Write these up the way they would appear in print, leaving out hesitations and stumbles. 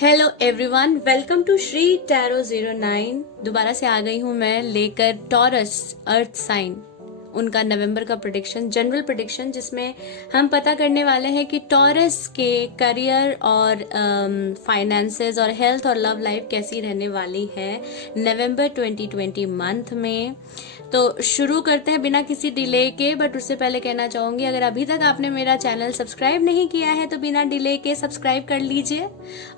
Hello everyone, welcome to Shri tarot 09। दोबारा से आ गई हूँ मैं लेकर टॉरस अर्थ साइन उनका नवंबर का प्रेडिक्शन, जनरल प्रेडिक्शन, जिसमें हम पता करने वाले हैं कि टॉरस के करियर और फाइनेंसेस और हेल्थ और लव लाइफ कैसी रहने वाली है नवंबर 2020 मंथ में। तो शुरू करते हैं बिना किसी डिले के। बट उससे पहले कहना चाहूंगी, अगर अभी तक आपने मेरा चैनल सब्सक्राइब नहीं किया है तो बिना डिले के सब्सक्राइब कर लीजिए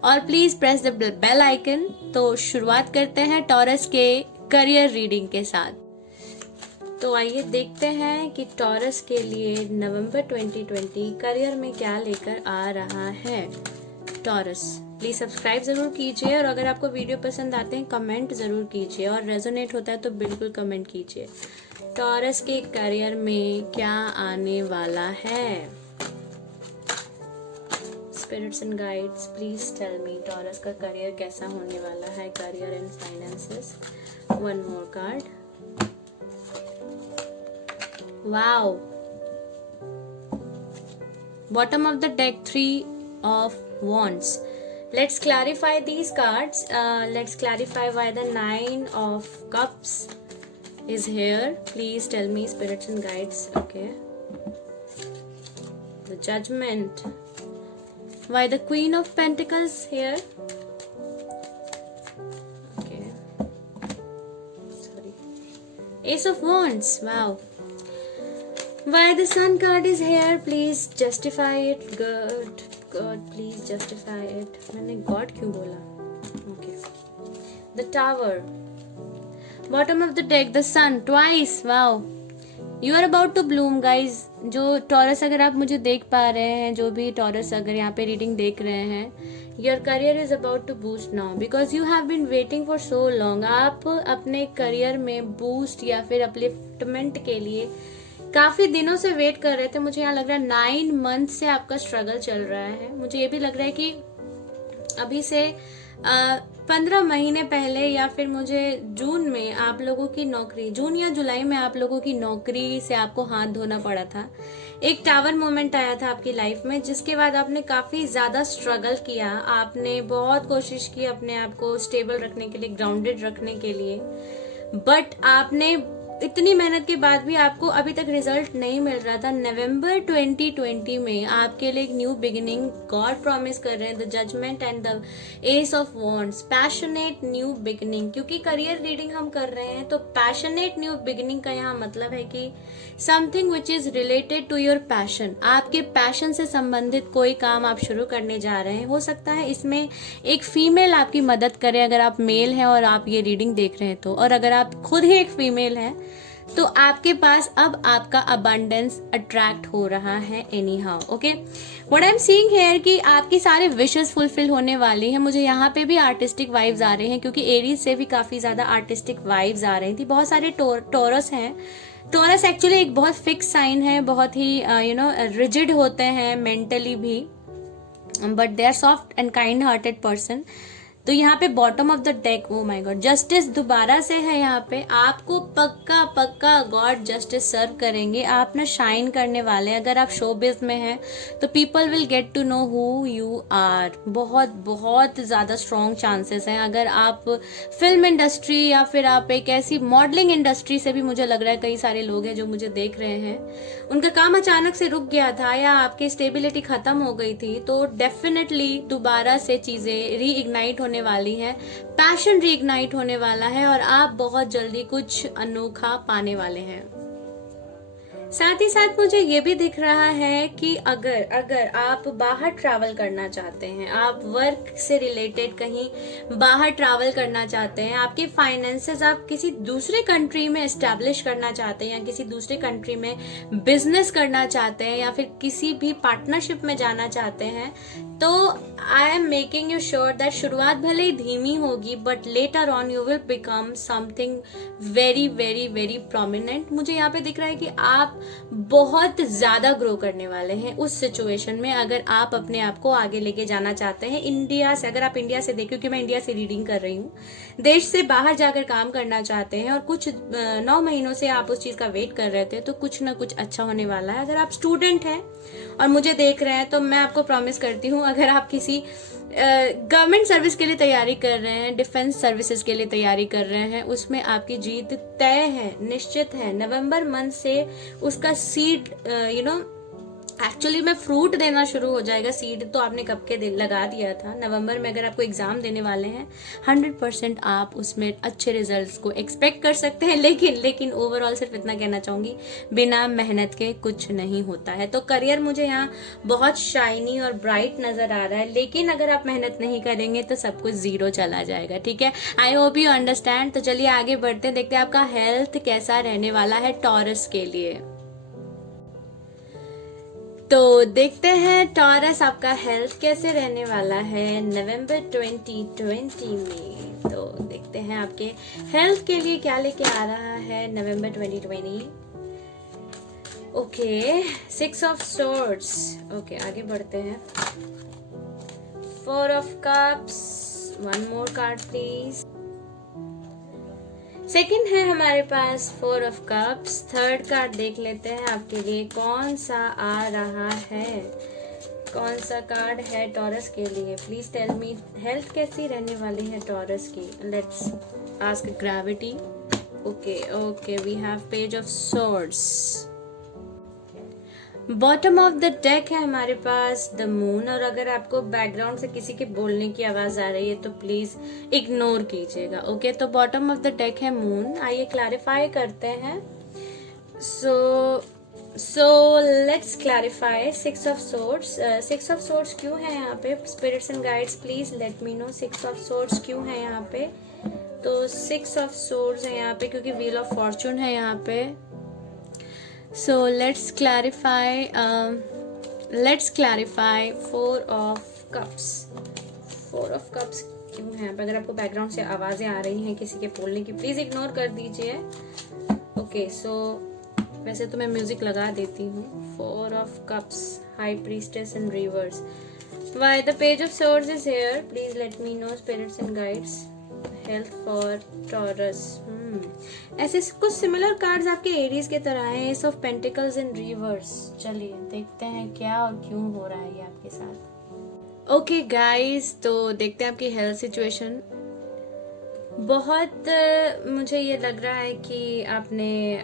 और please press the bell icon. तो शुरुआत करते हैं टॉरस के करियर रीडिंग के साथ। तो आइए देखते हैं कि टॉरस के लिए नवंबर 2020 करियर में क्या लेकर आ रहा है। टॉरस प्लीज सब्सक्राइब जरूर कीजिए और अगर आपको वीडियो पसंद आते हैं कमेंट जरूर कीजिए और रेजोनेट होता है तो बिल्कुल कमेंट कीजिए। टॉरस के करियर में क्या आने वाला है? Spirits and guides please tell me Taurus का करियर कैसा होने वाला है, career and finances. One more card. Wow. Bottom of the deck, 3 of Wands. Let's clarify these cards. Let's clarify why the 9 of Cups is here. Please tell me, spirits and guides. Okay. The Judgment. Why the Queen of Pentacles here? Okay. Sorry. Ace of Wands. Wow. Why the Sun card is here? Please justify it. God, please justify it. मैंने God क्यों बोला? Okay. The Tower. Bottom of the deck, the Sun twice. Wow. You are about to bloom, guys. जो taurus अगर आप मुझे देख पा रहे हैं, जो भी टॉरस अगर यहाँ पे रीडिंग देख रहे हैं, your career is about to boost now because you have been waiting for so long. आप अपने करियर में बूस्ट या फिर अपलिफ्टमेंट के लिए काफी दिनों से वेट कर रहे थे। मुझे यहाँ लग रहा है 9 मंथ से आपका स्ट्रगल चल रहा है। मुझे ये भी लग रहा है कि अभी से 15 महीने पहले या फिर मुझे जून में आप लोगों की नौकरी, जून या जुलाई में आप लोगों की नौकरी से आपको हाथ धोना पड़ा था। एक टावर मोमेंट आया था आपकी लाइफ में, जिसके बाद आपने काफी ज्यादा स्ट्रगल किया। आपने बहुत कोशिश की अपने आप को स्टेबल रखने के लिए, ग्राउंडेड रखने के लिए, बट आपने इतनी मेहनत के बाद भी आपको अभी तक रिजल्ट नहीं मिल रहा था। नवंबर 2020 में आपके लिए एक न्यू बिगिनिंग गॉड प्रॉमिस कर रहे हैं। The judgement and the ace of wands, passionate new beginning. क्योंकि करियर रीडिंग हम कर रहे हैं तो पैशनेट न्यू बिगिनिंग का यहाँ मतलब है कि something which is related to your passion. आपके पैशन से संबंधित कोई काम आप शुरू करने जा रहे हैं। हो सकता है इसमें एक फीमेल आपकी मदद करे अगर आप मेल हैं और आप ये रीडिंग देख रहे हैं तो, और अगर आप खुद ही एक फीमेल हैं तो आपके पास अब आपका अबंडेंस अट्रैक्ट हो रहा है any how. Okay, what I am seeing here कि आपकी सारे विशेस फुलफिल होने वाली हैं। मुझे यहाँ पे भी आर्टिस्टिक वाइब्स आ रहे हैं क्योंकि एरीज से भी काफी ज्यादा आर्टिस्टिक वाइब्स आ रही थी। बहुत सारे टॉरस हैं। टॉरस एक्चुअली एक बहुत फिक्स साइन है, बहुत ही रिजिड होते हैं मेंटली भी, but they are soft and kind hearted person. तो यहाँ पे bottom of the deck, oh my god, justice दोबारा से है। यहाँ पे आपको पक्का पक्का गॉड जस्टिस सर्व करेंगे। आप ना शाइन करने वाले हैं। अगर आप शोबिज में हैं तो people will get to know who you are. बहुत बहुत ज्यादा स्ट्रॉन्ग चांसेस हैं। अगर आप फिल्म इंडस्ट्री या फिर आप एक ऐसी मॉडलिंग इंडस्ट्री से भी, मुझे लग रहा है कई सारे लोग हैं जो मुझे देख रहे हैं, उनका काम अचानक से रुक गया था या आपकी स्टेबिलिटी खत्म हो गई थी, तो डेफिनेटली दोबारा से चीजें रीइग्नाइट होने वाली है। पैशन रीइग्नाइट होने वाला है और आप बहुत जल्दी कुछ अनोखा पाने वाले हैं। साथ ही साथ मुझे ये भी दिख रहा है कि अगर आप बाहर ट्रैवल करना चाहते हैं, आप वर्क से रिलेटेड कहीं बाहर ट्रैवल करना चाहते हैं, आपके फाइनेंसेस आप किसी दूसरे कंट्री में एस्टैब्लिश करना चाहते हैं या किसी दूसरे कंट्री में बिजनेस करना चाहते हैं या फिर किसी भी पार्टनरशिप में जाना चाहते हैं, तो I am making you sure that शुरुआत भले ही धीमी होगी but later on you will become something very very very prominent. मुझे यहाँ पे दिख रहा है कि आप बहुत ज्यादा ग्रो करने वाले हैं उस सिचुएशन में, अगर आप अपने आप को आगे लेके जाना चाहते हैं इंडिया से। अगर आप इंडिया से देखिए, क्योंकि मैं इंडिया से रीडिंग कर रही हूँ, देश से बाहर जाकर काम करना चाहते हैं और कुछ 9 महीनों से आप उस चीज का वेट कर रहे थे, तो कुछ ना कुछ अच्छा होने वाला है। अगर आप स्टूडेंट हैं और मुझे देख रहे हैं तो मैं आपको प्रॉमिस करती हूँ, अगर आप किसी गवर्नमेंट सर्विस के लिए तैयारी कर रहे हैं, डिफेंस सर्विसेज के लिए तैयारी कर रहे हैं, उसमें आपकी जीत तय है, निश्चित है। नवंबर मंथ से उसका सीड एक्चुअली में फ्रूट देना शुरू हो जाएगा। सीड तो आपने कब के दिन लगा दिया था। नवंबर में अगर आपको एग्जाम देने वाले हैं 100% आप उसमें अच्छे रिजल्ट्स को एक्सपेक्ट कर सकते हैं। लेकिन ओवरऑल सिर्फ इतना कहना चाहूंगी, बिना मेहनत के कुछ नहीं होता है। तो करियर मुझे यहाँ बहुत शाइनी और ब्राइट नजर आ रहा है, लेकिन अगर आप मेहनत नहीं करेंगे तो सब कुछ जीरो चला जाएगा। ठीक है, आई होप यू अंडरस्टैंड। तो चलिए आगे बढ़ते हैं, देखते हैं आपका हेल्थ कैसा रहने वाला है टॉरस के लिए। तो देखते हैं टॉरस आपका हेल्थ कैसे रहने वाला है नवंबर 2020 में। तो देखते हैं आपके हेल्थ के लिए क्या लेके आ रहा है नवंबर 2020। Okay, 6 of swords. ओके, आगे बढ़ते हैं। 4 of cups. One more card please. Second है हमारे पास 4 ऑफ कप्स। थर्ड कार्ड देख लेते हैं आपके लिए कौन सा आ रहा है, कौन सा कार्ड है टॉरस के लिए। प्लीज टेल मी हेल्थ कैसी रहने वाली है टॉरस की। Let's ask gravity. Okay, we have page of swords. Bottom of the deck है हमारे पास द मून। और अगर आपको बैकग्राउंड से किसी के बोलने की आवाज आ रही है तो प्लीज इग्नोर कीजिएगा। ओके, तो बॉटम ऑफ द डेक है मून। आइए क्लैरिफाई करते हैं। So let's clarify 6 of swords. 6 of swords क्यों है यहाँ पे? Spirits and guides please let me know 6 of swords क्यों है यहाँ पे। तो 6 ऑफ सोर्ड्स है यहाँ पे क्योंकि व्हील ऑफ फॉर्चून है यहाँ पे। So let's clarify 4 of cups। 4 of cups क्यों है? अगर आपको बैकग्राउंड से आवाजें आ रही हैं किसी के बोलने की, प्लीज इग्नोर कर दीजिए। ओके, सो वैसे तो मैं म्यूजिक लगा देती हूँ। 4 of cups, high priestess in reverse. Why the page of swords is here? Please let me know spirits and guides। Health for taurus. ऐसे कुछ सिमिलर कार्ड्स आपके एरीज के तरह हैं। S of pentacles in reverse. चलिए देखते हैं क्या और क्यों हो रहा है ये आपके साथ। ओके गाइस, तो देखते हैं आपकी हेल्थ सिचुएशन। बहुत मुझे ये लग रहा है कि आपने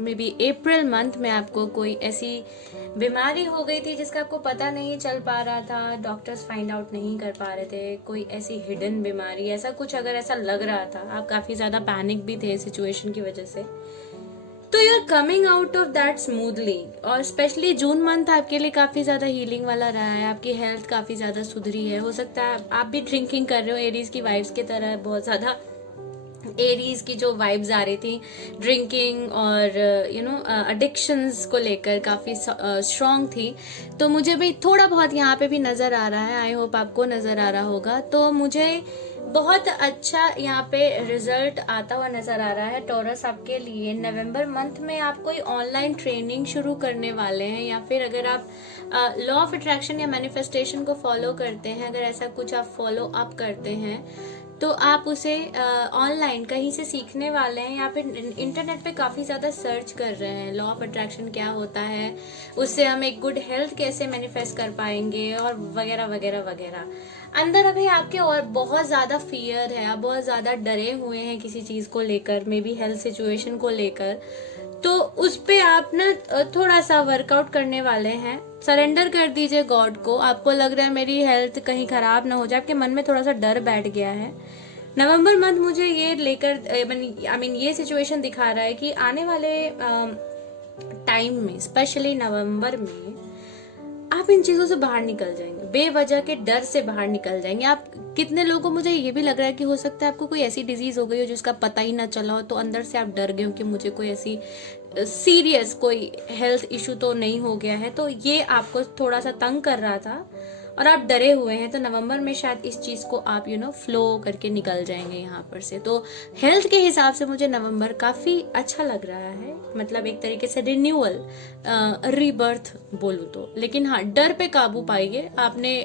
मे बी अप्रैल मंथ में आपको कोई ऐसी बीमारी हो गई थी जिसका आपको पता नहीं चल पा रहा था, डॉक्टर्स फाइंड आउट नहीं कर पा रहे थे। कोई ऐसी हिडन बीमारी, ऐसा कुछ अगर ऐसा लग रहा था, आप काफी ज्यादा पैनिक भी थे सिचुएशन की वजह से, तो you are coming out of that smoothly. और स्पेशली जून मंथ आपके लिए काफी ज्यादा हीलिंग वाला रहा है। आपकी हेल्थ काफी ज्यादा सुधरी है। हो सकता है आप भी ड्रिंकिंग कर रहे हो एरीज की वाइब्स की तरह। बहुत ज्यादा एरीज की जो वाइब्स आ रही थी ड्रिंकिंग और एडिक्शंस को लेकर काफी स्ट्रांग थी। तो मुझे भी थोड़ा बहुत यहाँ पे भी नजर आ रहा है। आई होप आपको नजर आ रहा होगा। तो मुझे बहुत अच्छा यहाँ पे रिजल्ट आता हुआ नजर आ रहा है टॉरस आपके लिए। नवंबर मंथ में आप कोई ऑनलाइन ट्रेनिंग शुरू करने वाले हैं, या फिर अगर आप लॉ ऑफ अट्रैक्शन या मैनिफेस्टेशन को फॉलो करते हैं, अगर ऐसा कुछ आप फॉलो अप करते हैं तो आप उसे ऑनलाइन कहीं से सीखने वाले हैं, या फिर इंटरनेट पे काफी ज्यादा सर्च कर रहे हैं लॉ ऑफ अट्रैक्शन क्या होता है, उससे हम एक गुड हेल्थ कैसे मैनिफेस्ट कर पाएंगे, और वगैरह वगैरह वगैरह। अंदर अभी आपके और बहुत ज्यादा फियर है, आप बहुत ज्यादा डरे हुए हैं किसी चीज को लेकर, मे बी हेल्थ सिचुएशन को लेकर। तो उस पे आप ना थोड़ा सा वर्कआउट करने वाले हैं। सरेंडर कर दीजिए गॉड को। आपको लग रहा है मेरी हेल्थ कहीं खराब ना हो जाए, आपके मन में थोड़ा सा डर बैठ गया है। नवंबर मंथ मुझे ये लेकर ये सिचुएशन दिखा रहा है कि आने वाले टाइम में, स्पेशली नवंबर में, आप इन चीजों से बाहर निकल जाएंगे, बेवजह के डर से बाहर निकल जाएंगे। आप कितने लोगों को, मुझे ये भी लग रहा है कि हो सकता है आपको कोई ऐसी डिजीज हो गई हो जिसका पता ही ना चला हो, तो अंदर से आप डर गए हो कि मुझे कोई ऐसी सीरियस कोई हेल्थ इशू तो नहीं हो गया है, तो ये आपको थोड़ा सा तंग कर रहा था और आप डरे हुए हैं। तो नवंबर में शायद इस चीज को आप फ्लो करके निकल जाएंगे यहाँ पर से। तो हेल्थ के हिसाब से मुझे नवंबर काफी अच्छा लग रहा है, मतलब एक तरीके से रिन्यूअल, रीबर्थ बोलूं तो। लेकिन हाँ, डर पे काबू पाइए। आपने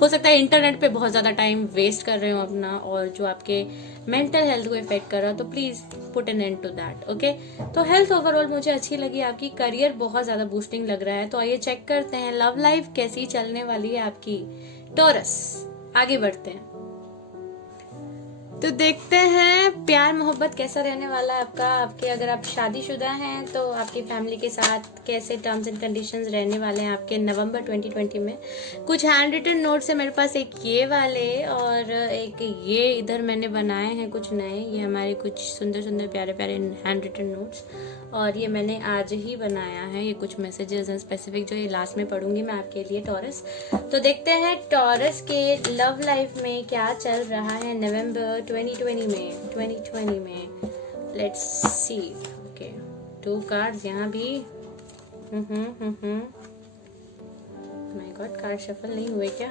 हो सकता है इंटरनेट पे बहुत ज्यादा टाइम वेस्ट कर रहे हो अपना, और जो आपके मेंटल हेल्थ को इफेक्ट कर रहा हो, तो please put an end to that. Okay, तो हेल्थ ओवरऑल मुझे अच्छी लगी आपकी। करियर बहुत ज्यादा बूस्टिंग लग रहा है। तो आइए चेक करते हैं लव लाइफ कैसी चलने वाली है आपकी टॉरस, आगे बढ़ते हैं। तो देखते हैं प्यार मोहब्बत कैसा रहने वाला है आपका। आपके अगर आप शादीशुदा हैं तो आपकी फैमिली के साथ कैसे टर्म्स एंड कंडीशंस रहने वाले हैं आपके नवंबर 2020 में। कुछ हैंड रिटन नोट्स है मेरे पास, एक ये वाले और एक ये इधर मैंने बनाए हैं कुछ नए। ये हमारे कुछ सुंदर सुंदर प्यारे प्यारे हैंड रिटन नोट्स, और ये मैंने आज ही बनाया है। ये कुछ मैसेजेस हैं स्पेसिफिक जो ये लास्ट में पढ़ूंगी मैं आपके लिए टॉरस। तो देखते हैं टॉरस के लव लाइफ में क्या चल रहा है नवंबर 2020 में। Let's see. ओके, 2 कार्ड्स यहाँ भी। माय गॉड, कार्ड शफल नहीं हुए क्या?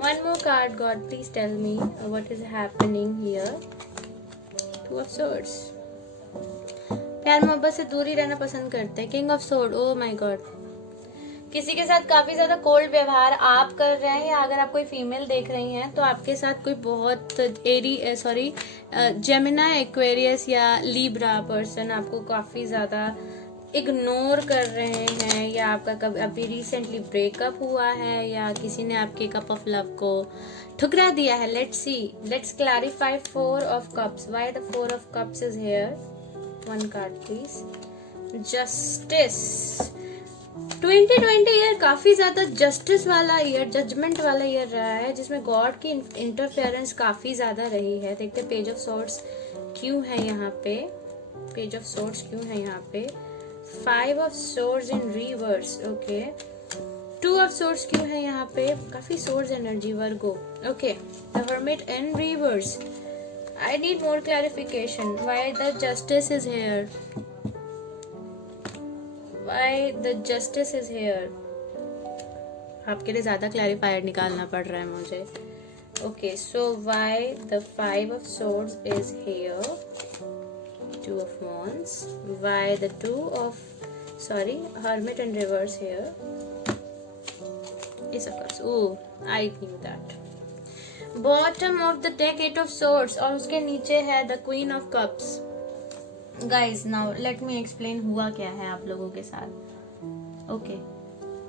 One more card, God, please tell me what is happening here. 2 of Swords. प्यार मोहब्बत से दूरी रहना पसंद करते हैं। King of sword, O my God, किसी के साथ काफी ज्यादा कोल्ड व्यवहार आप कर रहे हैं, या अगर आप कोई फीमेल देख रही हैं तो आपके साथ कोई बहुत जेमिनी, एक्वेरियस या लिब्रा पर्सन आपको काफी ज्यादा इग्नोर कर रहे हैं, या आपका कभी अभी रिसेंटली ब्रेकअप हुआ है, या किसी ने आपके कप ऑफ लव को ठुकरा दिया है। Let's see, let's clarify 4 of Cups. Why the 4 of Cups is here? 1 card please. Justice. 2020 year काफी ज्यादा जस्टिस वाला ईयर, जजमेंट वाला ईयर रहा है, जिसमें गॉड की इंटरफेरेंस काफी ज्यादा रही है। देखते पेज ऑफ सोर्ड्स क्यों है यहाँ पे, पेज ऑफ सोर्ड्स क्यों है यहाँ पे। 5 of Swords in reverse, okay. 2 of Swords क्यों है यहाँ पे, काफी Swords energy Virgo, okay. The Hermit in reverse. I need more clarification. Why the Justice is here? Why the Justice is here? आपके लिए ज्यादा क्लैरिफायर निकालना पड़ रहा है मुझे। Okay, so why the 5 of Swords is here? 2 of Wands. Why the Hermit in reverse here? Ace of Cups. Oh, I knew that. Bottom of the deck 8 of Swords, और उसके नीचे है the Queen of Cups. Guys, now let me explain हुआ क्या है आप लोगों के साथ। Okay.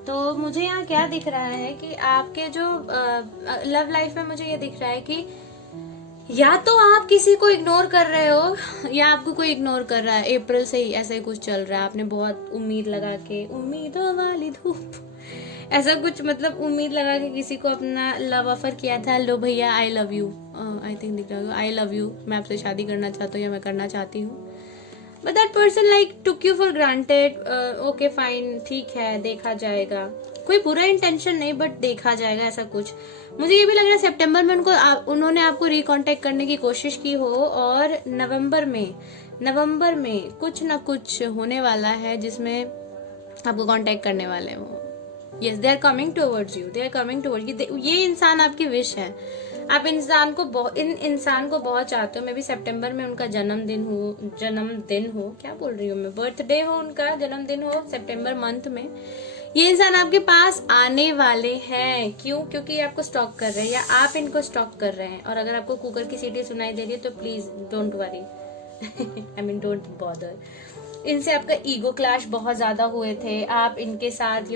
तो मुझे यहाँ क्या दिख रहा है कि आपके जो लव लाइफ में मुझे ये दिख रहा है कि या तो आप किसी को इग्नोर कर रहे हो, या आपको कोई इग्नोर कर रहा है। अप्रैल से ही ऐसा ही कुछ चल रहा है। आपने बहुत उम्मीद लगा के, उम्मीदों वाली धूप, ऐसा कुछ मतलब उम्मीद लगा के किसी को अपना लव ऑफर किया था। लो भैया, I love you, I think दिख रहा है, आई लव यू, मैं आपसे शादी करना चाहता हूँ या मैं करना चाहती हूँ। But that person like took you for granted. Okay fine, ठीक है, देखा जाएगा। कोई बुरा इंटेंशन नहीं, बट देखा जाएगा, ऐसा कुछ। मुझे ये भी लग रहा है सितंबर में उन्होंने आपको रिकॉन्टेक्ट करने की कोशिश की हो, और नवंबर में कुछ ना कुछ होने वाला है जिसमें आपको कांटेक्ट करने वाले हो। Yes, they are coming towards you, they are coming towards you. ये इंसान आपकी विश है। आप इन इंसान को बहुत चाहते हो। मे भी सितंबर में उनका जन्मदिन हो, क्या बोल रही हूँ मैं, बर्थडे हो उनका, जन्मदिन हो सितंबर मंथ में। ये इंसान आपके पास आने वाले हैं। क्यों? क्योंकि ये आपको स्टॉक कर रहे हैं, या आप इनको स्टॉक कर रहे हैं। और अगर आपको कुकर की सीटी सुनाई दे रही है तो please don't worry, I mean don't bother. इनसे आपका ईगो क्लैश बहुत ज्यादा हुए थे। आप इनके साथ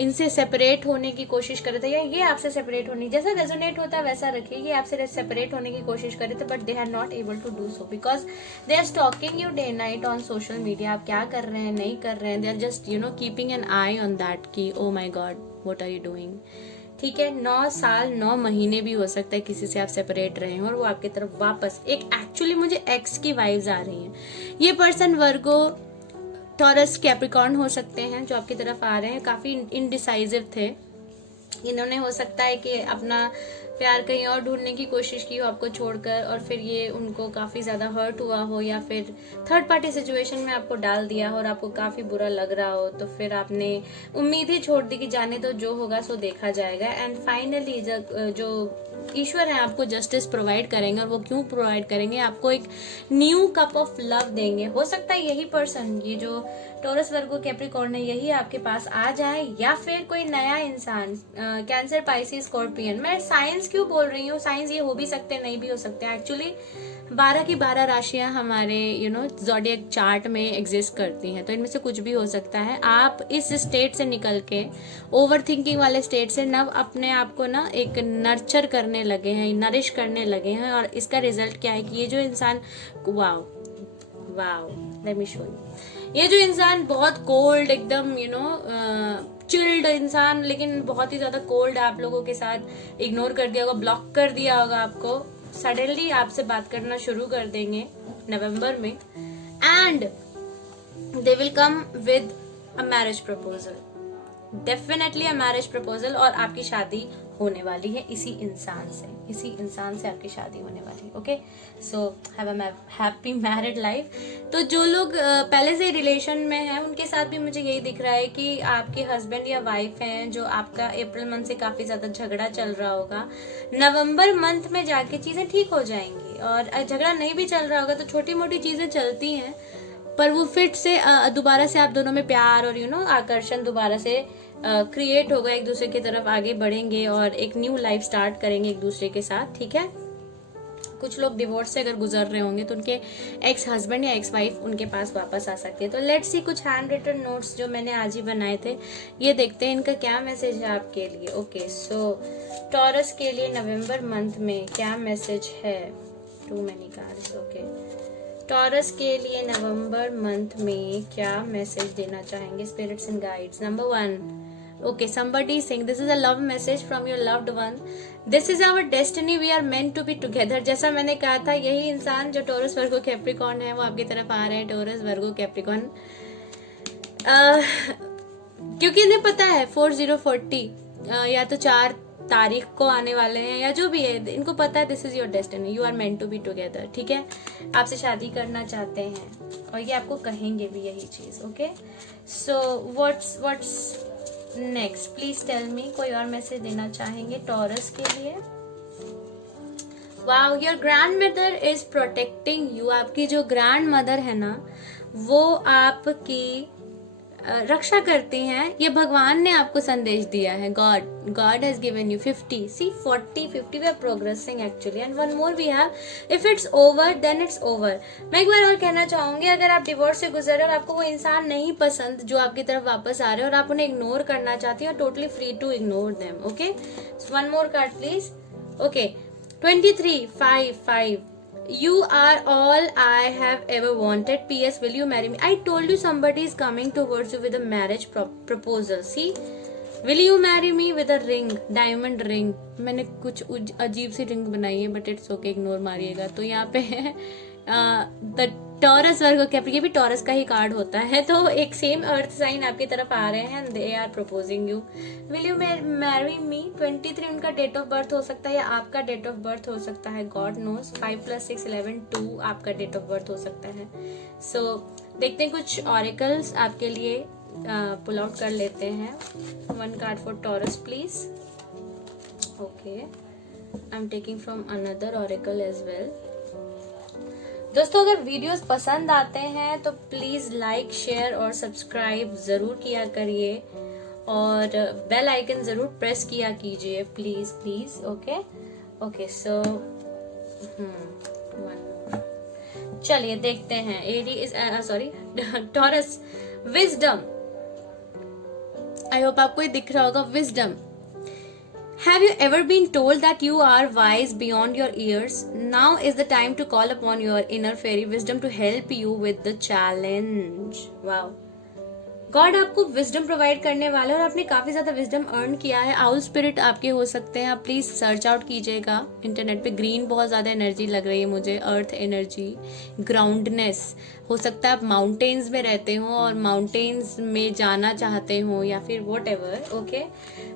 इनसे सेपरेट होने की कोशिश कर रहे थे, या ये आपसे सेपरेट होने, जैसा रेजोनेट होता है वैसा रखिए। ये आपसे सेपरेट होने की कोशिश कर रहे थे, but they are not able to do so because they are stalking you day night on social media. आप क्या कर रहे हैं, नहीं कर रहे हैं, they are just keeping an eye on that की oh my god what are you doing. ठीक है, 9 साल 9 महीने भी हो सकता है किसी से आप सेपरेट रहे हैं, और वो आपकी तरफ वापस एक एक्चुअली मुझे एक्स की वाइब्स आ रही हैं। ये पर्सन वर्गो, टॉरस, कैप्रिकॉर्न हो सकते हैं जो आपकी तरफ आ रहे हैं। काफी इनडिसाइजिव थे। इन्होंने हो सकता है कि अपना प्यार कहीं और ढूंढने की कोशिश की हो आपको छोड़कर, और फिर ये उनको काफी ज्यादा हर्ट हुआ हो, या फिर थर्ड पार्टी सिचुएशन में आपको डाल दिया हो और आपको काफी बुरा लग रहा हो, तो फिर आपने उम्मीद ही छोड़ दी कि जाने तो जो होगा सो देखा जाएगा। एंड फाइनली जो ईश्वर है आपको जस्टिस प्रोवाइड करेंगे, और वो क्यों प्रोवाइड करेंगे, आपको एक न्यू कप ऑफ लव देंगे। हो सकता है यही पर्सन, ये जो टॉरस, वर्गो, कैप्रिकॉर्न है, यही आपके पास आ जाए, या फिर कोई नया इंसान, कैंसर, पाइसिस, स्कॉर्पियन। मैं साइंस क्यों बोल रही हूँ, साइंस ये हो भी सकते हैं, नहीं भी हो सकते हैं। एक्चुअली 12 की 12 राशियां हमारे ज़ोडिएक चार्ट में एग्जिस्ट करती हैं, तो इनमें से कुछ भी हो सकता है। आप इस स्टेट से निकल के, ओवर थिंकिंग वाले स्टेट से नव अपने आप को ना एक नर्चर करने लगे हैं, नरिश करने लगे हैं, और इसका रिजल्ट क्या है कि ये जो इंसान, wow wow, let me show you, ये जो इंसान बहुत कोल्ड, एकदम चिल्ड इंसान, लेकिन बहुत ही ज्यादा कोल्ड आप लोगों के साथ इग्नोर कर दिया होगा, ब्लॉक कर दिया होगा आपको, सडनली आपसे बात करना शुरू कर देंगे नवंबर में, and they will come with a marriage proposal, definitely a marriage proposal, और आपकी शादी होने वाली है इसी इंसान से आपकी शादी होने वाली है। Okay, so have a happy married life. तो जो लोग पहले से रिलेशन में हैं उनके साथ भी मुझे यही दिख रहा है कि आपके हस्बैंड या वाइफ हैं जो आपका अप्रैल मंथ से काफी ज्यादा झगड़ा चल रहा होगा, नवंबर मंथ में जाके चीजें ठीक हो जाएंगी। और झगड़ा नहीं भी चल रहा होगा तो छोटी मोटी चीजें चलती हैं, पर वो फिर से दोबारा से आप दोनों में प्यार और आकर्षण दोबारा से क्रिएट होगा, एक दूसरे की तरफ आगे बढ़ेंगे और एक न्यू लाइफ स्टार्ट करेंगे एक दूसरे के साथ। ठीक है, कुछ लोग डिवोर्स से अगर गुजर रहे होंगे तो उनके एक्स हस्बैंड या एक्स वाइफ उनके पास वापस आ सकती है। तो लेट्स सी, कुछ हैंड रिटन नोट्स जो मैंने आज ही बनाए थे, ये देखते हैं इनका क्या मैसेज है आपके लिए। ओके, सो टॉरस के लिए नवंबर मंथ में क्या मैसेज है? Too many cards. Okay, Taurus के लिए नवंबर मंथ में क्या मैसेज देना चाहेंगे spirits and guides? Number 1, okay, somebody is saying this is a love message from your loved one, this is our destiny, we are meant to be together। जैसा मैंने कहा था, यही इंसान जो टॉरस वर्गो कैप्रिकॉर्न है वो आपकी तरफ आ रहे हैं, टॉरस वर्गो कैप्रिकॉर्न, क्योंकि इन्हें पता है 4040 या तो 4 तारीख को आने वाले हैं या जो भी है, इनको पता है this is your destiny, you are meant to be together. ठीक है, आपसे शादी करना चाहते हैं और ये आपको कहेंगे भी यही चीज। Okay, so what's next, please tell me. कोई और मैसेज देना चाहेंगे टॉरस के लिए? Wow, your grand mother is protecting you. आपकी जो ग्रैंड मदर है ना, वो आपकी रक्षा करती हैं, ये भगवान ने आपको संदेश दिया है। God has given you 50, see 40 we are progressing actually, and one more we have, if it's over then it's over. मैं एक बार और कहना चाहूंगी, अगर आप डिवोर्स से गुजर रहे और आपको वो इंसान नहीं पसंद जो आपकी तरफ वापस आ रहे हैं और आप उन्हें इग्नोर करना चाहती हैं, totally free to ignore them. Okay, one more card please. Okay, 23 5 5, you are all I have ever wanted, PS will you marry me? I told you somebody is coming towards you with a marriage proposal. See, will you marry me with a ring, diamond ring। मैंने कुछ अजीब सी ring बनाई है, but it's okay, ignore मारिएगा। तो यहाँ पे है the Taurus Virgo Capricorn, ये भी टॉरस का ही कार्ड होता है। तो एक सेम अर्थ साइन आपकी तरफ आ रहे हैं, they are proposing you, will you marry me. 23 उनका डेट ऑफ बर्थ हो सकता है या आपका डेट ऑफ बर्थ हो सकता है, गॉड नोस। 5 + 6 11 2 आपका डेट ऑफ बर्थ हो सकता है। सो देखते हैं, कुछ ऑरेकल्स आपके लिए पुल आउट कर लेते हैं। 1 card for Taurus please. Okay, I am taking from another oracle as well. दोस्तों, अगर वीडियोस पसंद आते हैं तो प्लीज लाइक, शेयर और सब्सक्राइब जरूर किया करिए, और बेल आइकन जरूर प्रेस किया कीजिए, प्लीज प्लीज। ओके ओके, सो चलिए देखते हैं। टॉरस, विजडम, आई होप आपको ये दिख रहा होगा, wisdom. Have you ever been told that you are wise beyond your years? Now is the time to call upon your inner fairy wisdom to help you with the challenge. Wow. God आपको wisdom provide करने वाला है और आपने काफी ज्यादा wisdom earn किया है। आउल स्पिरिट आपके हो सकते हैं, आप प्लीज सर्च आउट कीजिएगा इंटरनेट पे। ग्रीन बहुत ज्यादा एनर्जी लग रही है मुझे, अर्थ एनर्जी, ग्राउंडनेस। हो सकता है आप माउंटेन्स में रहते हो और माउंटेन्स में जाना चाहते हो, या फिर whatever. Okay,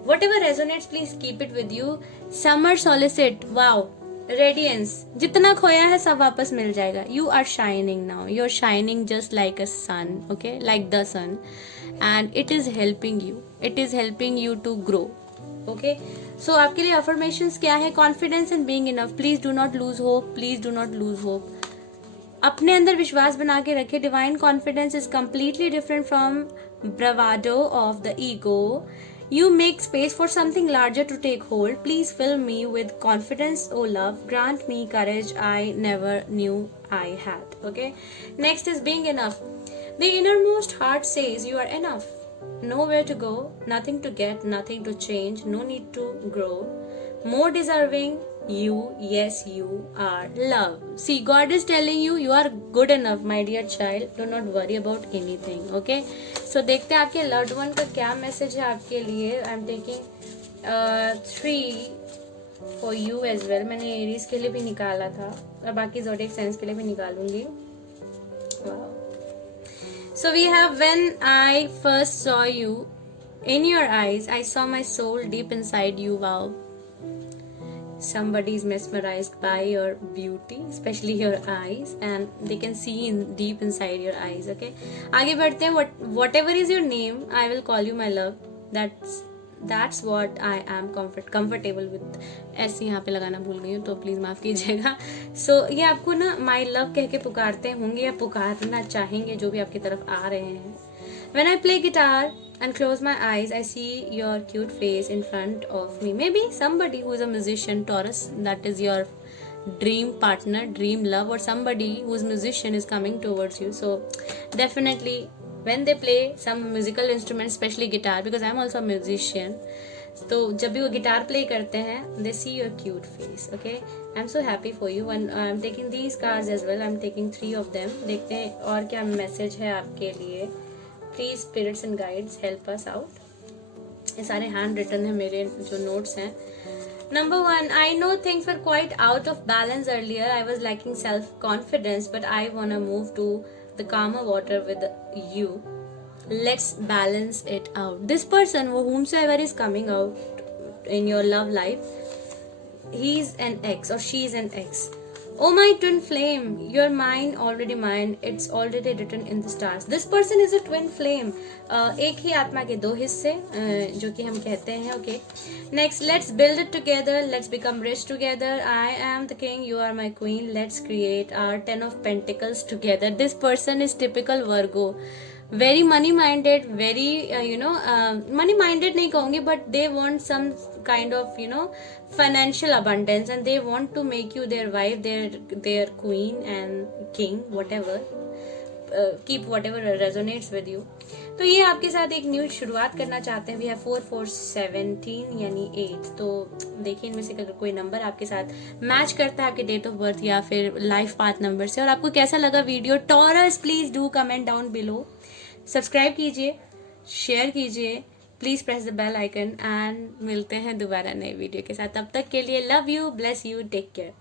whatever resonates please keep it with you. Summer solstice, wow, radiance, जितना खोया है सब वापस मिल जाएगा। You are shining now, you are shining just like a sun, okay, like the sun, and it is helping you to grow. Okay, so आपके लिए affirmations क्या है? Confidence and being enough, please do not lose hope, please do not lose hope. अपने अंदर विश्वास बना के रखे। Divine confidence is completely different from bravado of the ego. You make space for something larger to take hold. Please fill me with confidence, oh love. Grant me courage I never knew I had. Okay. Next is being enough. The innermost heart says you are enough. Nowhere to go, nothing to get, nothing to change, no need to grow. More deserving, you, yes, you are love. See, God is telling you, you are good enough, my dear child. Do not worry about anything. Okay. So देखते हैं आपके loved one का क्या message है आपके लिए. I am taking 3 for you as well. मैंने Aries के लिए भी निकाला था और बाकी ज़ोडिएक साइंस के लिए भी निकालूंगी. So we have, when I first saw you, in your eyes I saw my soul deep inside you. Wow. Somebody is mesmerized by your beauty, especially your eyes, and they can see deep inside your eyes. Okay. आगे बढ़ते हैं. Whatever is your name, I will call you my love. That's what I am comfortable with. ऐसे यहाँ पे लगाना भूल गई हूँ तो प्लीज माफ कीजिएगा. So ये आपको ना my love कह के पुकारते होंगे या पुकारना चाहेंगे, जो भी आपकी तरफ आ रहे हैं. When I play guitar and close my eyes, I see your cute face in front of me. Maybe somebody who is a musician, Taurus, that is your dream partner, dream love, or somebody who's musician is coming towards you. So definitely when they play some musical instrument, especially guitar, because I'm also a musician, तो जब भी वो guitar play करते हैं, they see your cute face. Okay, I'm so happy for you. And I'm taking these cards as well. I'm taking 3 of them. देखते हैं और क्या मैसेज है आपके लिए. Please spirits and guides help us out. ये सारे हैंड रिटन है मेरे जो नोट्स हैं. Number 1, I know things were quite out of balance earlier. I was lacking self-confidence, but I wanna move to the calmer water with you. Let's balance it out. This person, whomsoever is coming out in your love life, he's an ex or she's an ex. Oh my twin flame, you're mine, already mine. It's already written in the stars. This person is a twin flame. एक ही आत्मा के 2 हिस्से जो कि हम कहते हैं. Okay. Next, let's build it together. Let's become rich together. I am the king, you are my queen. Let's create our 10 of pentacles together. This person is typical Virgo. Very money minded, very money minded नहीं कहूँगी, but they want some kind of financial abundance, and they want to make you their wife, their queen and king, whatever. Keep whatever resonates with you. तो ये आपके साथ एक new शुरुआत करना चाहते हैं. वी हैव 4 4 17 यानी 8. तो देखिए इनमें से अगर कोई नंबर आपके साथ मैच करता है आपके डेट ऑफ बर्थ या फिर लाइफ पाथ नंबर से, और आपको कैसा लगा video Taurus, please do comment down below. Subscribe कीजिए, शेयर कीजिए, please press the bell icon, and मिलते हैं दोबारा नए वीडियो के साथ. तब तक के लिए love you, bless you, take care.